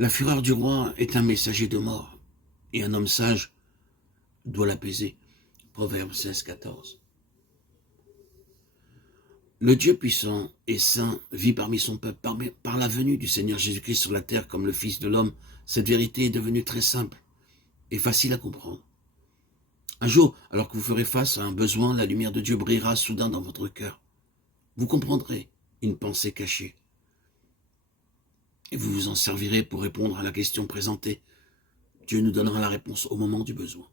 La fureur du roi est un messager de mort, et un homme sage doit l'apaiser. Proverbe 16, 14. Le Dieu puissant et saint vit parmi son peuple. Par la venue du Seigneur Jésus-Christ sur la terre comme le Fils de l'homme, cette vérité est devenue très simple et facile à comprendre. Un jour, alors que vous ferez face à un besoin, la lumière de Dieu brillera soudain dans votre cœur. Vous comprendrez une pensée cachée. Et vous vous en servirez pour répondre à la question présentée. Dieu nous donnera la réponse au moment du besoin.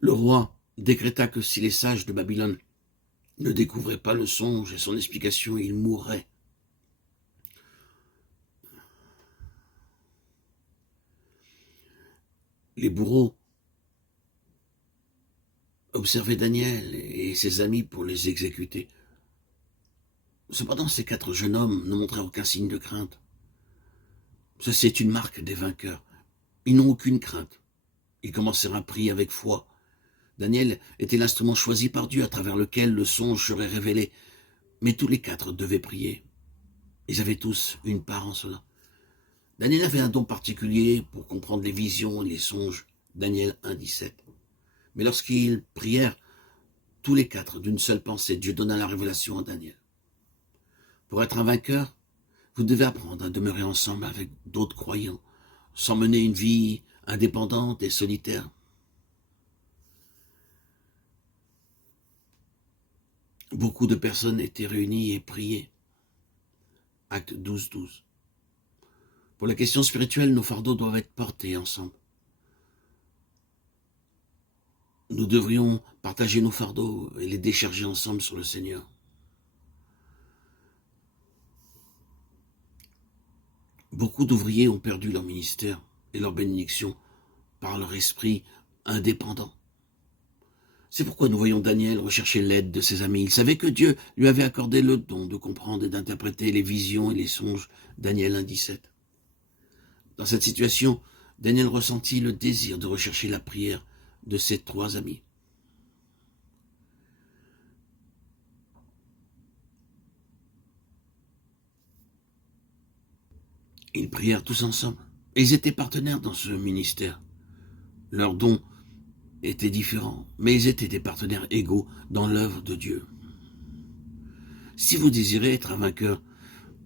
Le roi décréta que si les sages de Babylone ne découvraient pas le songe et son explication, ils mourraient. Les bourreaux observaient Daniel et ses amis pour les exécuter. Cependant, ces 4 jeunes hommes ne montraient aucun signe de crainte. Ceci est une marque des vainqueurs. Ils n'ont aucune crainte. Ils commencèrent à prier avec foi. Daniel était l'instrument choisi par Dieu à travers lequel le songe serait révélé. Mais tous les 4 devaient prier. Ils avaient tous une part en cela. Daniel avait un don particulier pour comprendre les visions et les songes. Daniel 1,17. Mais lorsqu'ils prièrent, tous les 4, d'une seule pensée, Dieu donna la révélation à Daniel. Pour être un vainqueur, vous devez apprendre à demeurer ensemble avec d'autres croyants, sans mener une vie indépendante et solitaire. Beaucoup de personnes étaient réunies et priaient. Acte 12. Pour la question spirituelle, nos fardeaux doivent être portés ensemble. Nous devrions partager nos fardeaux et les décharger ensemble sur le Seigneur. Beaucoup d'ouvriers ont perdu leur ministère et leur bénédiction par leur esprit indépendant. C'est pourquoi nous voyons Daniel rechercher l'aide de ses amis. Il savait que Dieu lui avait accordé le don de comprendre et d'interpréter les visions et les songes. Daniel 1,17. Dans cette situation, Daniel ressentit le désir de rechercher la prière de ses 3 amis. Ils prièrent tous ensemble. Et ils étaient partenaires dans ce ministère. Leurs dons étaient différents, mais ils étaient des partenaires égaux dans l'œuvre de Dieu. Si vous désirez être un vainqueur,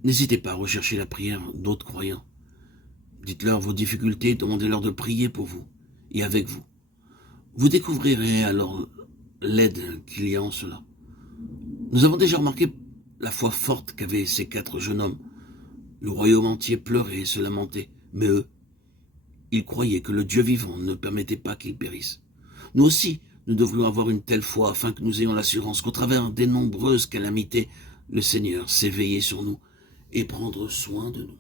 n'hésitez pas à rechercher la prière d'autres croyants. Dites-leur vos difficultés, demandez-leur de prier pour vous et avec vous. Vous découvrirez alors l'aide qu'il y a en cela. Nous avons déjà remarqué la foi forte qu'avaient ces 4 jeunes hommes. Le royaume entier pleurait et se lamentait, mais eux, ils croyaient que le Dieu vivant ne permettait pas qu'ils périssent. Nous aussi, nous devrions avoir une telle foi afin que nous ayons l'assurance qu'au travers des nombreuses calamités, le Seigneur sait veiller sur nous et prendre soin de nous.